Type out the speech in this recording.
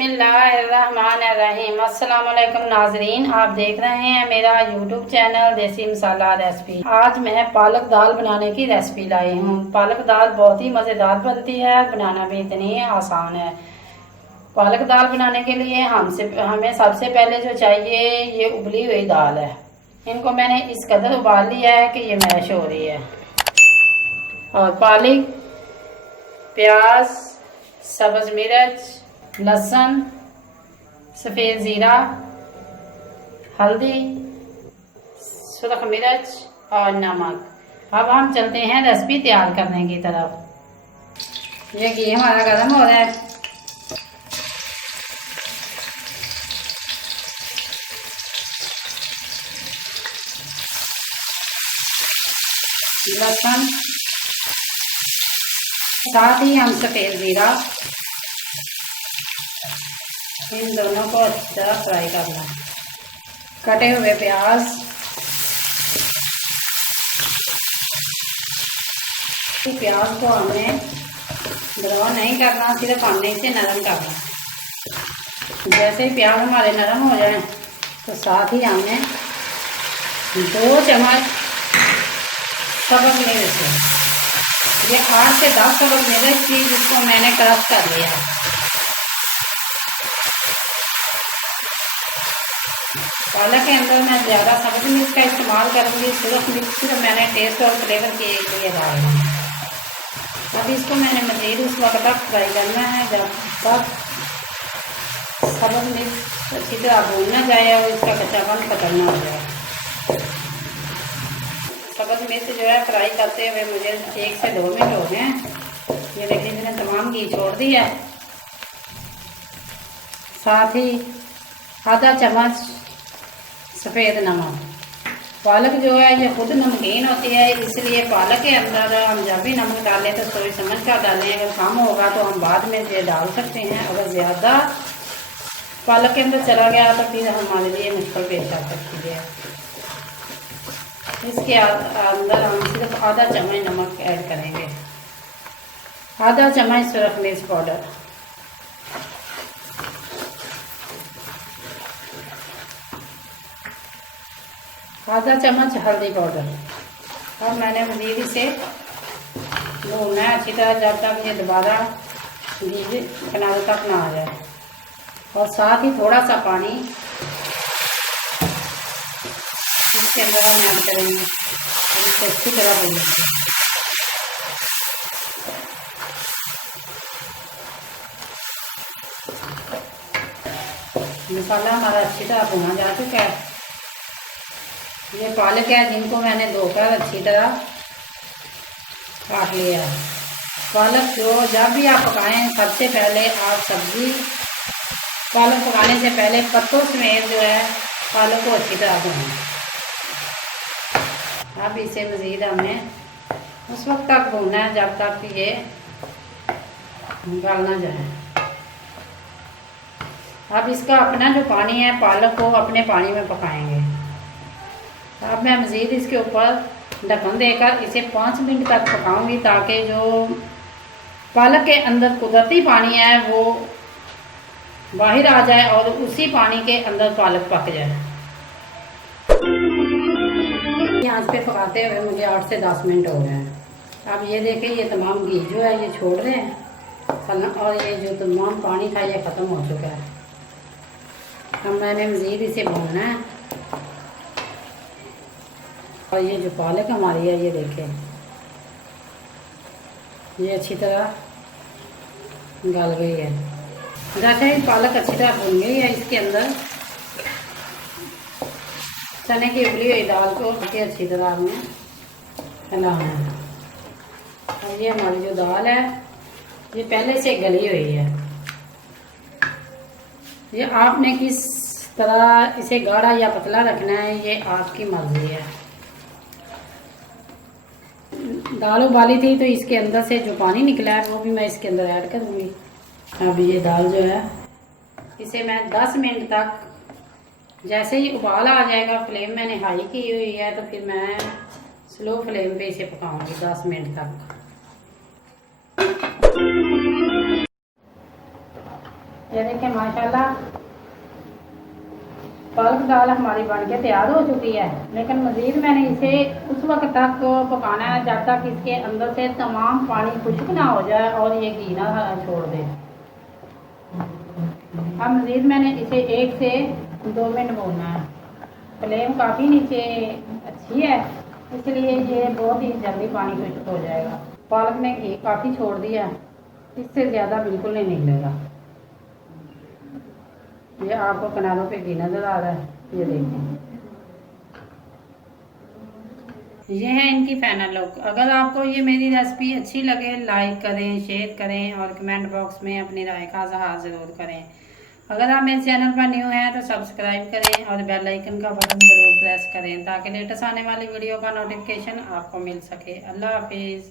बिस्मिल्लाहिर्रहमानिर्रहीम। अस्सलाम वालेकुम नाजरीन, आप देख रहे हैं मेरा यूट्यूब चैनल देसी मसाला रेसिपी। आज मैं पालक दाल बनाने की रेसिपी लाई हूँ। पालक दाल बहुत ही मज़ेदार बनती है, बनाना भी इतनी आसान है। पालक दाल बनाने के लिए हमें सबसे पहले जो चाहिए ये उबली हुई दाल है। इनको मैंने इस कदर उबाल लिया है कि ये मैश हो रही है। और पालक, प्याज, सब्ज मिर्च, लहसुन, सफ़ेद ज़ीरा, हल्दी, सुरख मिर्च और नमक। अब हम चलते हैं रेसिपी तैयार करने की तरफ। ये घी हमारा गर्म हो रहा है। लहसुन, साथ ही हम सफ़ेद ज़ीरा, इन दोनों को अच्छी तरह फ्राई करना है। कटे हुए प्याज, प्याज को हमने ब्राउन नहीं करना, सिर्फ हमने इसे नरम करना। जैसे ही प्याज हमारे नरम हो जाए तो साथ ही हमने 2 चम्मच सब्ज़ मिर्च, ये 8 से 10 सब्ज़ मिर्च थी जिसको मैंने क्रश कर लिया। पालक के अंदर मैं ज़्यादा सब्ज़ मिर्च का इस्तेमाल करूँगी, सिर्फ मिर्च सिर्फ मैंने टेस्ट और फ्लेवर के लिए डालना है। अब इसको मैंने मज़ीद उस वक्त तक फ्राई करना है जब तक सब्ज़ मिर्च अच्छी तरह भून ना जाए और इसका कच्चापन खत्म ना हो जाए। सब्ज़ मिर्च जो है फ्राई करते हुए मुझे 1 से 2 मिनट हो गए हैं। ये देखिए मैंने तमाम घी छोड़ दिया है। साथ ही आधा चम्मच सफ़ेद नमक। पालक जो है ये खुद नमकीन होती है, इसलिए पालक के अंदर हम जब भी नमक डालें तो सोच समझ कर डालें। अगर कम होगा तो हम बाद में ये डाल सकते हैं। अगर ज़्यादा पालक के अंदर चला गया तो फिर हमारे लिए मुश्किल पेश आ सकती है। इसके अंदर हम सिर्फ आधा चम्मच नमक ऐड करेंगे, आधा चम्मच सुरख मिर्च पाउडर, आधा चम्मच हल्दी पाउडर। और मैंने मज़ीद इसे भूनना है अच्छी तरह जब तक ये दोबारा घी किनारे तक ना आ जाए। और साथ ही थोड़ा सा पानी इसके अंदर हम ऐड करेंगे, इसे अच्छी तरह भूनेंगे। मसाला हमारा अच्छी तरह भुना जा चुका है। ये पालक है जिनको मैंने धोकर अच्छी तरह काट लिया है। पालक जो जब भी आप पकाएं सबसे पहले आप सब्ज़ी पालक पकाने से पहले पत्तों समेत जो है पालक को अच्छी तरह भूनें। अब इसे मज़ीद हमें उस वक्त तक भूनना है जब तक कि ये गल ना जाए। अब इसका अपना जो पानी है पालक को अपने पानी में पकाएंगे। अब मैं मज़ीद इसके ऊपर ढक्कन देकर इसे 5 मिनट तक पकाऊंगी ताकि जो पालक के अंदर कुदरती पानी है वो बाहर आ जाए और उसी पानी के अंदर पालक पक जाए। आंच पे पकाते हुए मुझे 8 से 10 मिनट हो गए हैं। अब ये देखें ये तमाम घी जो है ये छोड़ रहे हैं और ये जो तमाम पानी था ये ख़त्म हो चुका है। अब मैंने मज़ीद इसे भूनना है। और ये जो पालक हमारी है ये देखें ये अच्छी तरह गल गई है। जैसे ही पालक अच्छी तरह भून गई है इसके अंदर चने की उबली हुई दाल को अच्छी तरह हमें हिलाना है। और ये हमारी जो दाल है ये पहले से गली हुई है। ये आपने किस तरह इसे गाढ़ा या पतला रखना है ये आपकी मर्जी है। दाल उबाली थी तो इसके अंदर से जो पानी निकला है वो भी मैं इसके अंदर ऐड करूँगी। अब ये दाल जो है इसे मैं 10 मिनट तक जैसे ही उबाल आ जाएगा, फ्लेम मैंने हाई की हुई है तो फिर मैं स्लो फ्लेम पे इसे पकाऊंगी 10 मिनट तक। ये देखिए माशाल्लाह पालक दाल हमारी बनके तैयार हो चुकी है, लेकिन मज़ीद मैंने इसे उस वक्त तक पकाना है जब तक इसके अंदर से तमाम पानी खुश्क ना हो जाए और ये घी ना छोड़ दे। अब मज़ीद मैंने इसे 1 से 2 मिनट भूनना है। फ्लेम काफ़ी नीचे अच्छी है, इसलिए ये बहुत ही जल्दी पानी खुश्क हो जाएगा। पालक ने घी काफ़ी छोड़ दिया, इससे ज़्यादा बिल्कुल नहीं निकलेगा। ये आपको किनारों पे घी नज़र आ रहा है, ये देखें। ये है इनकी फाइनल लुक। अगर आपको ये मेरी रेसिपी अच्छी लगे लाइक करें, शेयर करें और कमेंट बॉक्स में अपनी राय का इज़हार ज़रूर करें। अगर आप मेरे चैनल पर न्यू हैं तो सब्सक्राइब करें और बेल आइकन का बटन ज़रूर प्रेस करें ताकि लेटेस्ट आने वाली वीडियो का नोटिफिकेशन आपको मिल सके। अल्लाह हाफिज़।